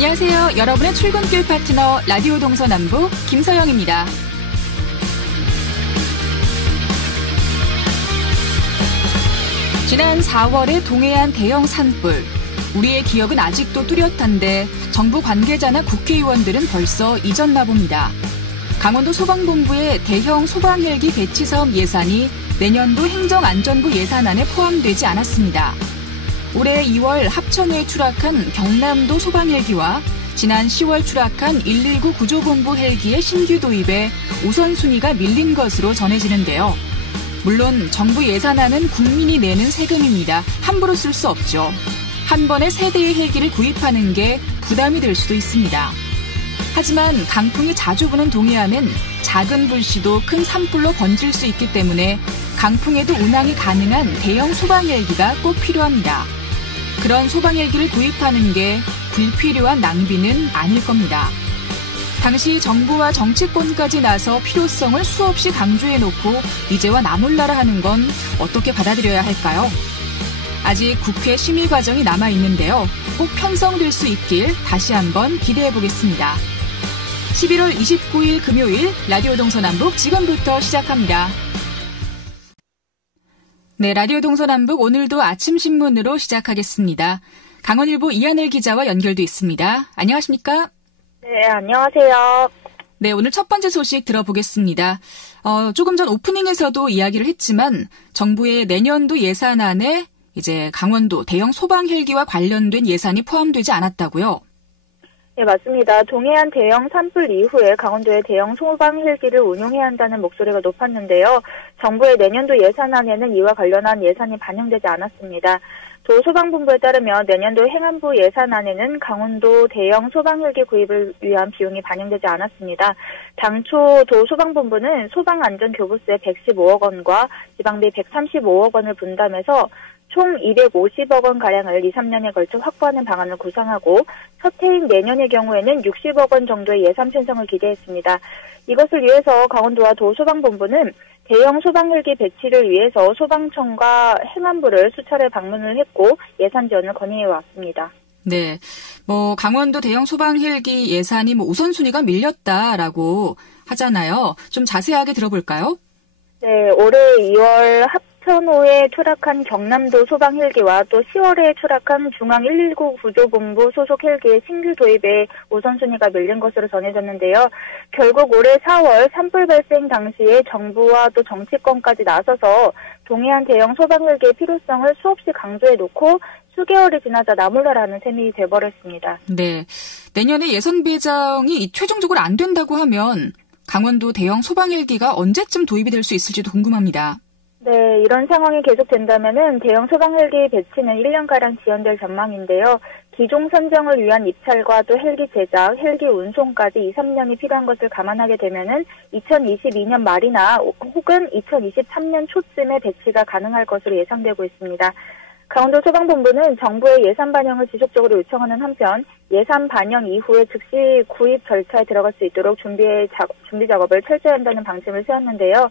안녕하세요. 여러분의 출근길 파트너 라디오 동서남북 김서영입니다. 지난 4월에 동해안 대형 산불. 우리의 기억은 아직도 뚜렷한데 정부 관계자나 국회의원들은 벌써 잊었나 봅니다. 강원도 소방본부의 대형 소방헬기 배치 사업 예산이 내년도 행정안전부 예산안에 포함되지 않았습니다. 올해 2월 합천에 추락한 경남도 소방헬기와 지난 10월 추락한 119 구조본부 헬기의 신규 도입에 우선순위가 밀린 것으로 전해지는데요. 물론 정부 예산안은 국민이 내는 세금입니다. 함부로 쓸 수 없죠. 한 번에 세 대의 헬기를 구입하는 게 부담이 될 수도 있습니다. 하지만 강풍이 자주 부는 동해안은 작은 불씨도 큰 산불로 번질 수 있기 때문에 강풍에도 운항이 가능한 대형 소방헬기가 꼭 필요합니다. 그런 소방헬기를 구입하는 게 불필요한 낭비는 아닐 겁니다. 당시 정부와 정치권까지 나서 필요성을 수없이 강조해놓고 이제와 나몰라라 하는 건 어떻게 받아들여야 할까요? 아직 국회 심의 과정이 남아있는데요. 꼭 편성될 수 있길 다시 한번 기대해보겠습니다. 11월 29일 금요일 라디오 동서남북 지금부터 시작합니다. 네, 라디오 동서남북 오늘도 아침 신문으로 시작하겠습니다. 강원일보 이하늘 기자와 연결돼 있습니다. 안녕하십니까? 네, 안녕하세요. 네, 오늘 첫 번째 소식 들어보겠습니다. 조금 전 오프닝에서도 이야기를 했지만 정부의 내년도 예산안에 이제 강원도 대형 소방 헬기와 관련된 예산이 포함되지 않았다고요? 네, 맞습니다. 동해안 대형 산불 이후에 강원도에 대형 소방 헬기를 운용해야 한다는 목소리가 높았는데요. 정부의 내년도 예산안에는 이와 관련한 예산이 반영되지 않았습니다. 도소방본부에 따르면 내년도 행안부 예산안에는 강원도 대형 소방헬기 구입을 위한 비용이 반영되지 않았습니다. 당초 도소방본부는 소방안전교부세 115억 원과 지방비 135억 원을 분담해서 총 250억 원가량을 2, 3년에 걸쳐 확보하는 방안을 구상하고 첫 해인 내년의 경우에는 60억 원 정도의 예산 편성을 기대했습니다. 이것을 위해서 강원도와 도소방본부는 대형 소방헬기 배치를 위해서 소방청과 행안부를 수차례 방문을 했고 예산 지원을 건의해왔습니다. 네, 강원도 대형 소방헬기 예산이 우선순위가 밀렸다라고 하잖아요. 좀 자세하게 들어볼까요? 네, 올해 2월 합천호에 추락한 경남도 소방헬기와 또 10월에 추락한 중앙 119 구조본부 소속 헬기의 신규 도입에 우선순위가 밀린 것으로 전해졌는데요. 결국 올해 4월 산불 발생 당시에 정부와 또 정치권까지 나서서 동해안 대형 소방헬기의 필요성을 수없이 강조해놓고 수개월이 지나자 나몰라라는 셈이 돼버렸습니다. 네, 내년에 예산 배정이 최종적으로 안 된다고 하면 강원도 대형 소방헬기가 언제쯤 도입이 될 수 있을지도 궁금합니다. 네, 이런 상황이 계속된다면은 대형 소방헬기 배치는 1년가량 지연될 전망인데요. 기종 선정을 위한 입찰과 또 헬기 제작, 헬기 운송까지 2, 3년이 필요한 것을 감안하게 되면은 2022년 말이나 혹은 2023년 초쯤에 배치가 가능할 것으로 예상되고 있습니다. 강원도 소방본부는 정부의 예산 반영을 지속적으로 요청하는 한편 예산 반영 이후에 즉시 구입 절차에 들어갈 수 있도록 준비 작업을 철저히 한다는 방침을 세웠는데요.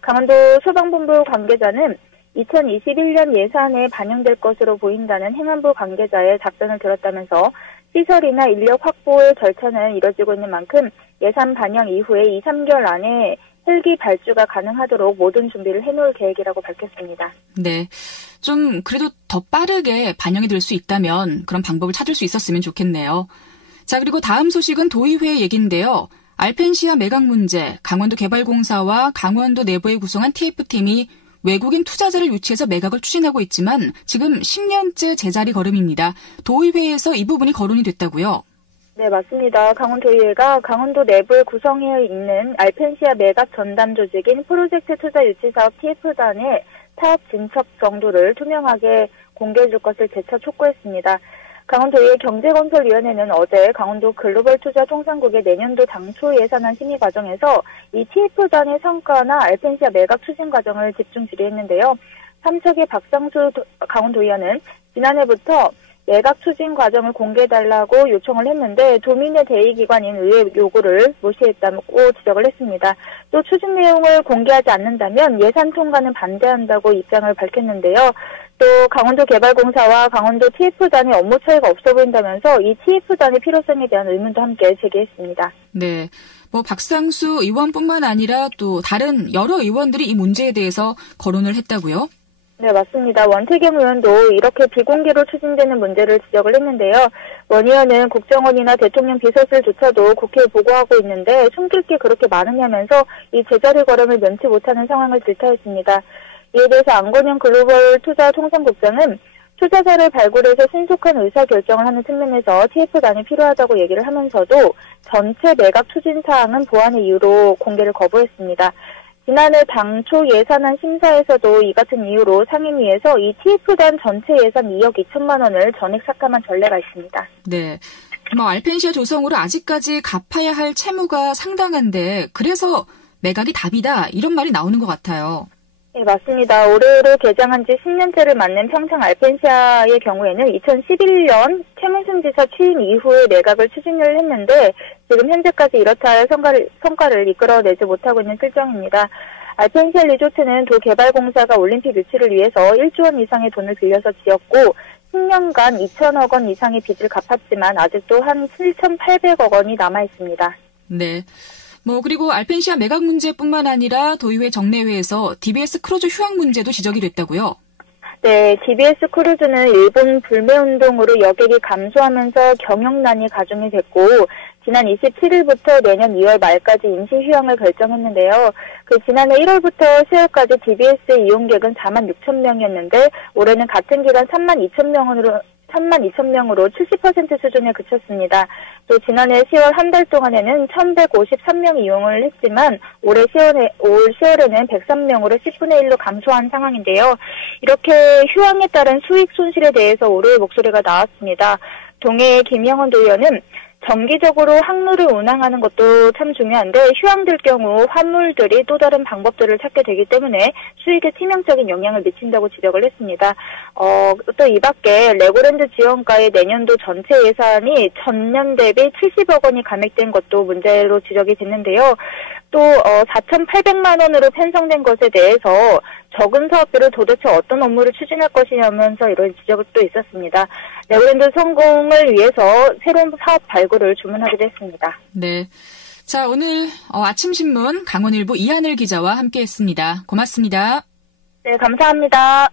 강원도 소방본부 관계자는 2021년 예산에 반영될 것으로 보인다는 행안부 관계자의 답변을 들었다면서 시설이나 인력 확보의 절차는 이뤄지고 있는 만큼 예산 반영 이후에 2, 3개월 안에 헬기 발주가 가능하도록 모든 준비를 해놓을 계획이라고 밝혔습니다. 네, 좀 그래도 더 빠르게 반영이 될 수 있다면 그런 방법을 찾을 수 있었으면 좋겠네요. 자, 그리고 다음 소식은 도의회 얘기인데요. 알펜시아 매각 문제, 강원도 개발공사와 강원도 내부에 구성한 TF팀이 외국인 투자자를 유치해서 매각을 추진하고 있지만 지금 10년째 제자리 걸음입니다. 도의회에서 이 부분이 거론이 됐다고요? 네, 맞습니다. 강원도의회가 강원도 내부에 구성해 있는 알펜시아 매각 전담 조직인 프로젝트 투자 유치 사업 TF단의 사업 진척 정도를 투명하게 공개해 줄 것을 재차 촉구했습니다. 강원도의회 경제건설위원회는 어제 강원도 글로벌 투자 통상국의 내년도 당초 예산안 심의 과정에서 이 TF단의 성과나 알펜시아 매각 추진 과정을 집중 질의했는데요. 삼척의 박상수 강원도의원은 지난해부터 매각 추진 과정을 공개해달라고 요청을 했는데 도민의 대의기관인 의회 요구를 무시했다고 지적을 했습니다. 또 추진 내용을 공개하지 않는다면 예산 통과는 반대한다고 입장을 밝혔는데요. 또 강원도개발공사와 강원도 TF단이 업무 차이가 없어 보인다면서 이 TF단의 필요성에 대한 의문도 함께 제기했습니다. 네. 박상수 의원뿐만 아니라 또 다른 여러 의원들이 이 문제에 대해서 거론을 했다고요? 네, 맞습니다. 원태경 의원도 이렇게 비공개로 추진되는 문제를 지적을 했는데요. 원 의원은 국정원이나 대통령 비서실조차도 국회에 보고하고 있는데 숨길 게 그렇게 많으냐면서 이 제자리 걸음을 면치 못하는 상황을 질타했습니다. 이에 대해서 안건영 글로벌 투자통상국장은 투자자를 발굴해서 신속한 의사결정을 하는 측면에서 TF단이 필요하다고 얘기를 하면서도 전체 매각 추진 사항은 보안의 이유로 공개를 거부했습니다. 지난해 당초 예산안 심사에서도 이 같은 이유로 상임위에서 이 TF단 전체 예산 2억 2천만 원을 전액 삭감한 전례가 있습니다. 네. 알펜시아 조성으로 아직까지 갚아야 할 채무가 상당한데 그래서 매각이 답이다 이런 말이 나오는 것 같아요. 네, 맞습니다. 올해로 개장한 지 10년째를 맞는 평창 알펜시아의 경우에는 2011년 최문순 지사 취임 이후에 매각을 추진을 했는데 지금 현재까지 이렇다 할 성과를 이끌어내지 못하고 있는 실정입니다. 알펜시아 리조트는 도개발공사가 올림픽 유치를 위해서 1조 원 이상의 돈을 빌려서 지었고 10년간 2천억 원 이상의 빚을 갚았지만 아직도 한 7,800억 원이 남아 있습니다. 네. 그리고 알펜시아 매각 문제뿐만 아니라 도의회 정례회에서 DBS 크루즈 휴학 문제도 지적이 됐다고요? 네, DBS 크루즈는 일본 불매운동으로 여객이 감소하면서 경영난이 가중이 됐고 지난 27일부터 내년 2월 말까지 임시 휴항을 결정했는데요. 지난해 1월부터 10월까지 DBS 이용객은 4만 6천 명이었는데 올해는 같은 기간 3만 2천 명으로 70% 수준에 그쳤습니다. 또 지난해 10월 한 달 동안에는 1,153명이 이용을 했지만 올 10월에는 103명으로 10분의 1로 감소한 상황인데요. 이렇게 휴항에 따른 수익 손실에 대해서 오르의 목소리가 나왔습니다. 동해의 김영원 도의원은 정기적으로 항로를 운항하는 것도 참 중요한데 휴항될 경우 화물들이 또 다른 방법들을 찾게 되기 때문에 수익에 치명적인 영향을 미친다고 지적을 했습니다. 또 이 밖에 레고랜드 지원가의 내년도 전체 예산이 전년 대비 70억 원이 감액된 것도 문제로 지적이 됐는데요. 또 4,800만 원으로 편성된 것에 대해서 적은 사업들을 도대체 어떤 업무를 추진할 것이냐면서 이런 지적도 있었습니다. 레고랜드 성공을 위해서 새로운 사업 발굴을 주문하기도 했습니다. 네. 자, 오늘 아침신문 강원일보 이하늘 기자와 함께했습니다. 고맙습니다. 네, 감사합니다.